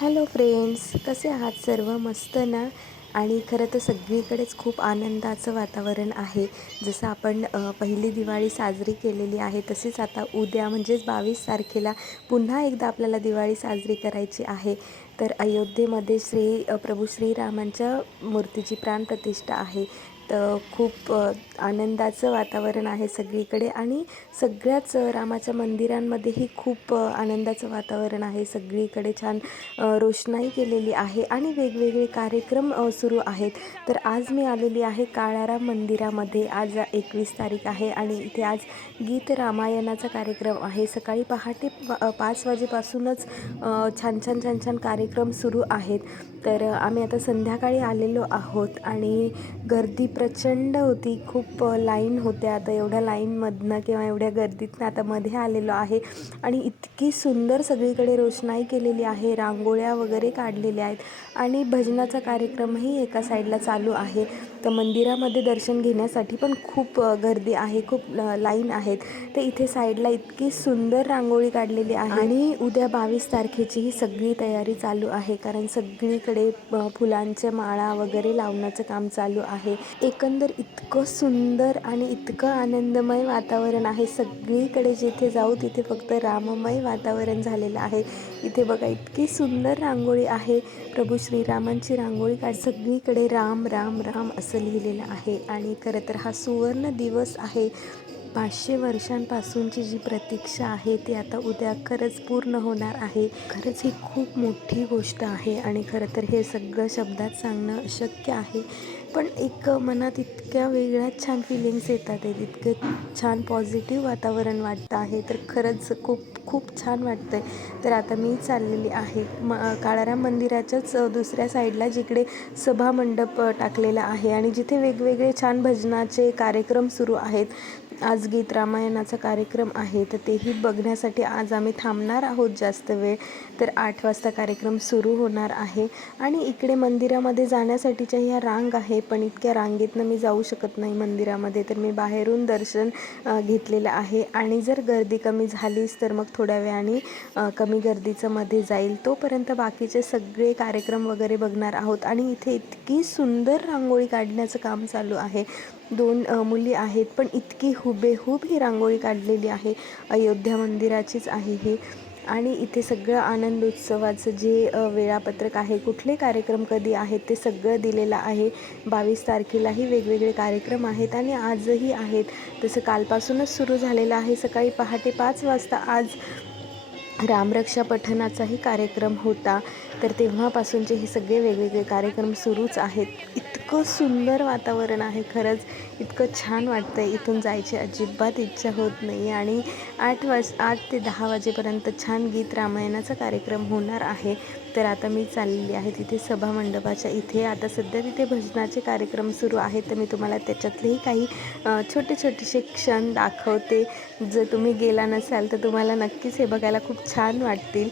Hello friends कसे आहात सर्व? मस्त ना? आणि खरं तर सगळीकडेच खूप आनंदाचं वातावरण आहे. जसं आपण पहिली दिवाळी साजरी केलेली आहे तशीच आता उद्या म्हणजेच बावीस तारखेला पुन्हा एकदा आपल्याला दिवाळी साजरी करायची आहे. तर अयोध्येमध्ये श्री प्रभू श्रीरामांच्या मूर्तीची प्राणप्रतिष्ठा आहे. तर खूप आनंदाचं वातावरण आहे सगळीकडे आणि सगळ्याच रामाच्या मंदिरांमध्येही खूप आनंदाचं वातावरण आहे सगळीकडे छान रोषणाई केलेली आहे आणि वेगवेगळे कार्यक्रम सुरू आहेत. तर आज मी आलेली आहे काळाराम मंदिरामध्ये. आज एकवीस तारीख आहे आणि इथे आज गीत रामायणाचा कार्यक्रम आहे. सकाळी पहाटे पाच वाजेपासूनच छान छान छान छान कार्यक्रम सुरू आहेत. तर आम्ही आता संध्याकाळी आलेलो आहोत आणि गर्दी प्रचंड होती. खूप लाईन होत्या. आता एवढ्या लाईनमधनं किंवा एवढ्या गर्दीतनं आता मध्ये आलेलो आहे. आणि इतकी सुंदर सगळीकडे रोषणाई केलेली आहे. रांगोळ्या वगैरे काढलेल्या आहेत. आणि भजनाचा कार्यक्रमही एका साईडला चालू आहे. तर मंदिरामध्ये दर्शन घेण्यासाठी पण खूप गर्दी आहे खूप लाईन आहेत. तर इथे साईडला इतकी सुंदर रांगोळी काढलेली आहे. आणि उद्या बावीस तारखेची ही सगळी तयारी चालू आहे. कारण सगळीकडे फुलांच्या माळा वगैरे लावण्याचं काम चालू आहे. एकंदर इतकं सुंदर आणि इतकं आनंदमय वातावरण आहे. सगळीकडे जिथे जाऊ तिथे फक्त राममय वातावरण झालेलं आहे. इथे बघा इतकी सुंदर रांगोळी आहे. प्रभू श्रीरामांची रांगोळी काढ सगळीकडे राम राम राम असं लिहिलेलं आहे. आणि खरं तर हा सुवर्ण दिवस आहे. पाचशे वर्षांपासूनची जी प्रतीक्षा आहे ती आता उद्या खरंच पूर्ण होणार आहे. खरंच ही खूप मोठी गोष्ट आहे. आणि खरं तर हे सगळं शब्दात सांगणं अशक्य आहे. पण एक मनात इतक्या वेगळ्याच छान फिलिंग्स येतात आहेत. इतकं छान पॉझिटिव्ह वातावरण वाटतं आहे. तर खरंच खूप खूप छान वाटतं आहे तर आता मी चाललेली आहे. म काळाराम मंदिराच्याच दुसऱ्या साईडला जिकडे सभा मंडप टाकलेला आहे. आणि जिथे वेगवेगळे छान भजनाचे कार्यक्रम सुरू आहेत. आज गीत रामायणाचा कार्यक्रम आहे तर तेही बघण्यासाठी आज आम्ही थांबणार आहोत जास्त वेळ. तर आठ वाजता कार्यक्रम सुरू होणार आहे आणि इकडे मंदिरामध्ये जाण्यासाठीच्या ह्या रांग आहे पण इतक्या रांगेतनं मी जाऊ शकत नाही मंदिरामध्ये. तर मी बाहेरून दर्शन घेतलेलं आहे आणि जर गर्दी कमी झालीच तर मग थोड्या वेळाने कमी गर्दीचं मध्ये जाईल तोपर्यंत बाकीचे सगळे कार्यक्रम वगैरे बघणार आहोत. आणि इथे इतकी सुंदर रांगोळी काढण्याचं काम चालू आहे. दोन मुली आहेत पण इतकी हुबेहूब ही रांगोळी काढलेली आहे. अयोध्या मंदिराचीच आहे ही. आणि इथे सगळं आनंद उत्सवाचं जे वेळापत्रक आहे कुठले कार्यक्रम कधी आहेत ते सगळं दिलेलं आहे. बावीस तारखेलाही वेगवेगळे कार्यक्रम आहेत आणि आजही आहेत. तसं कालपासूनच सुरू झालेलं आहे. सकाळी पहाटे पाच वाजता आज रामरक्षा पठणाचाही कार्यक्रम होता. तर तेव्हापासूनचे हे सगळे वेगवेगळे कार्यक्रम सुरूच आहेत. इतकं सुंदर वातावरण आहे खरंच. इतकं छान वाटतं आहे इथून जायची अजिबात इच्छा होत नाही. आणि आठ वाज आठ ते दहा वाजेपर्यंत छान गीत रामायणाचा कार्यक्रम होणार आहे. तर आता मी चाललेली आहे तिथे सभा मंडपाच्या इथे. आता सध्या तिथे भजनाचे कार्यक्रम सुरू आहेत. तर मी तुम्हाला त्याच्यातलेही काही छोटे छोटेसे क्षण दाखवते. जर तुम्ही गेला नसाल तर तुम्हाला नक्कीच हे बघायला खूप छान वाटतील.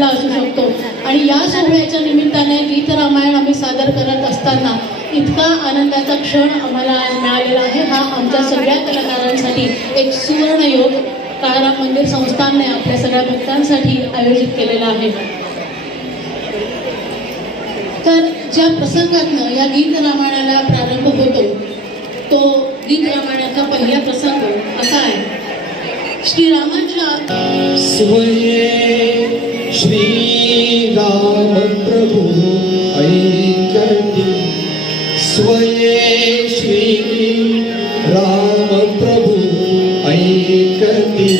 कुठला असू शकतो. आणि या सोहळ्याच्या निमित्ताने गीत रामायण आम्ही सादर करत असताना इतका आनंदाचा क्षण आम्हाला आज मिळालेला आहे. हा आमच्या सगळ्या कलाकारांसाठी एक सुवर्ण योग काळाराम मंदिर संस्थानने आपल्या सगळ्या भक्तांसाठी आयोजित केलेला आहे. तर ज्या प्रसंगातनं या गीत रामायणाला प्रारंभ होतो तो गीत रामायणाचा पहिला प्रसंग असा आहे. श्रीरामाच्या श्रीराम प्रभु ऐकती स्वये श्री राम प्रभु ऐकती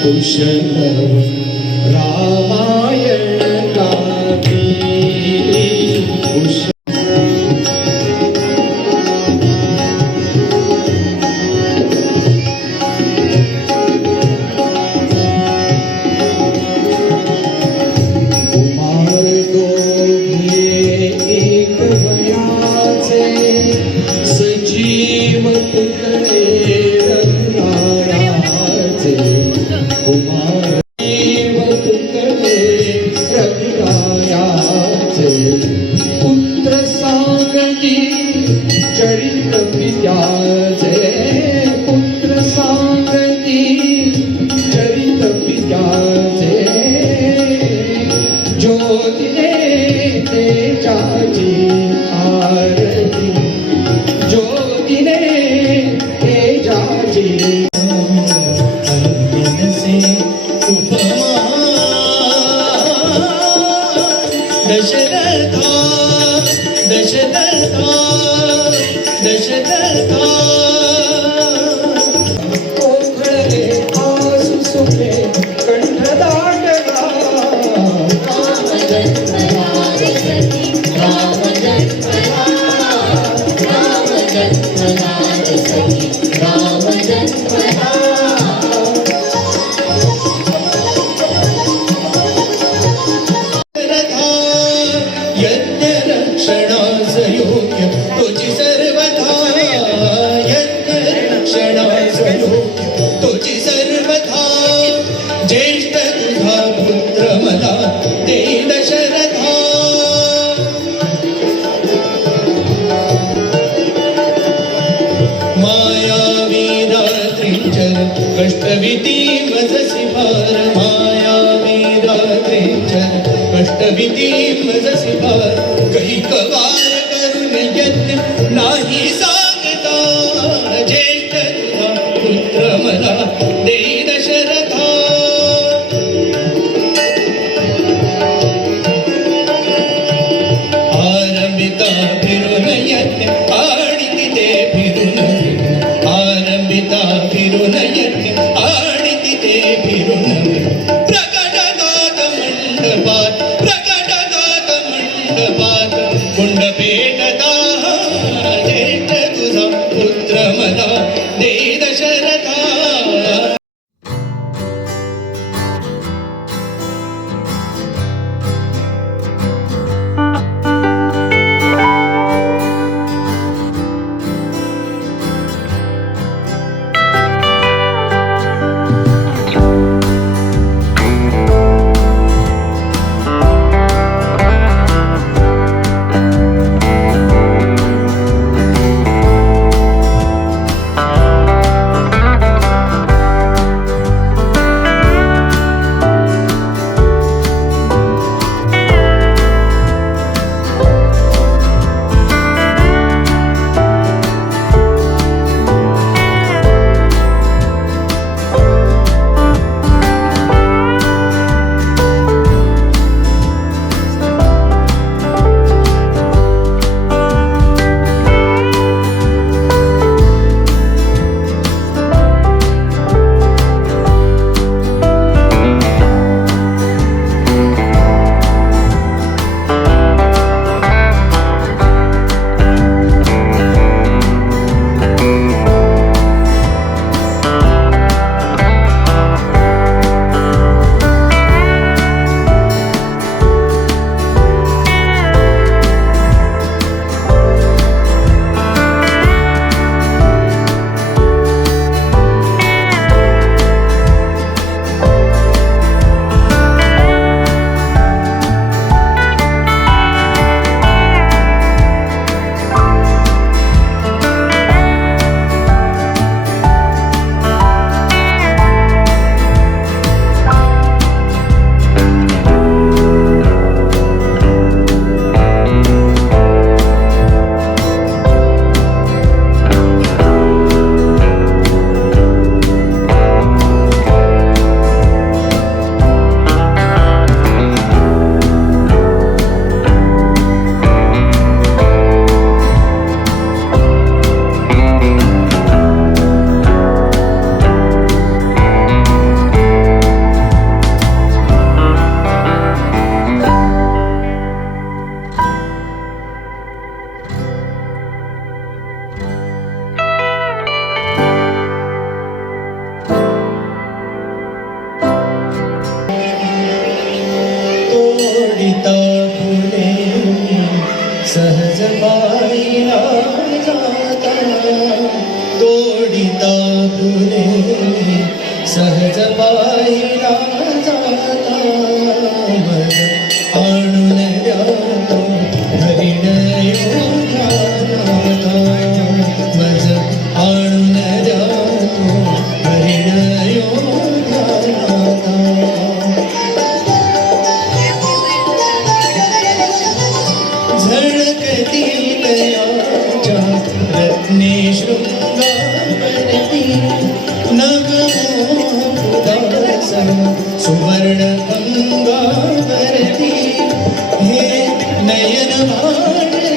कुशल 我想当风 दशरथा दशरथा दशरथा না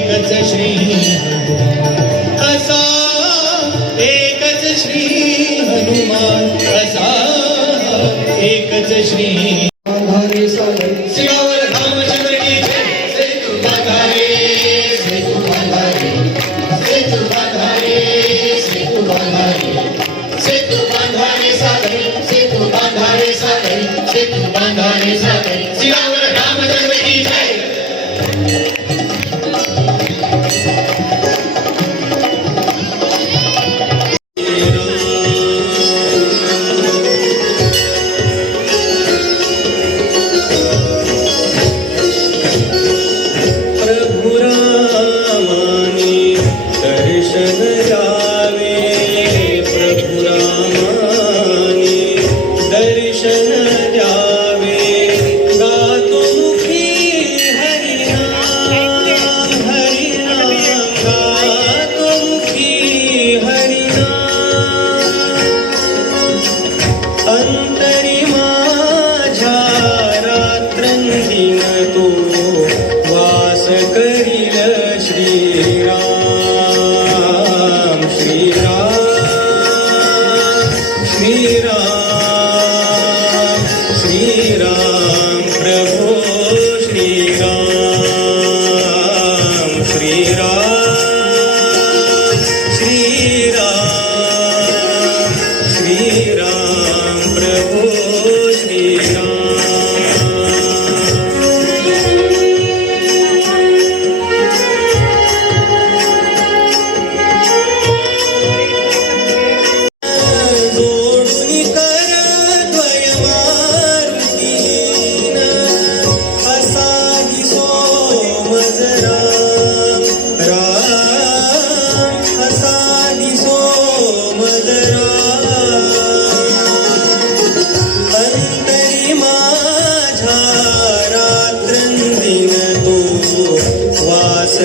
एकच श्री असा एकच श्री हनुमान. असा एकच श्री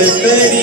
você.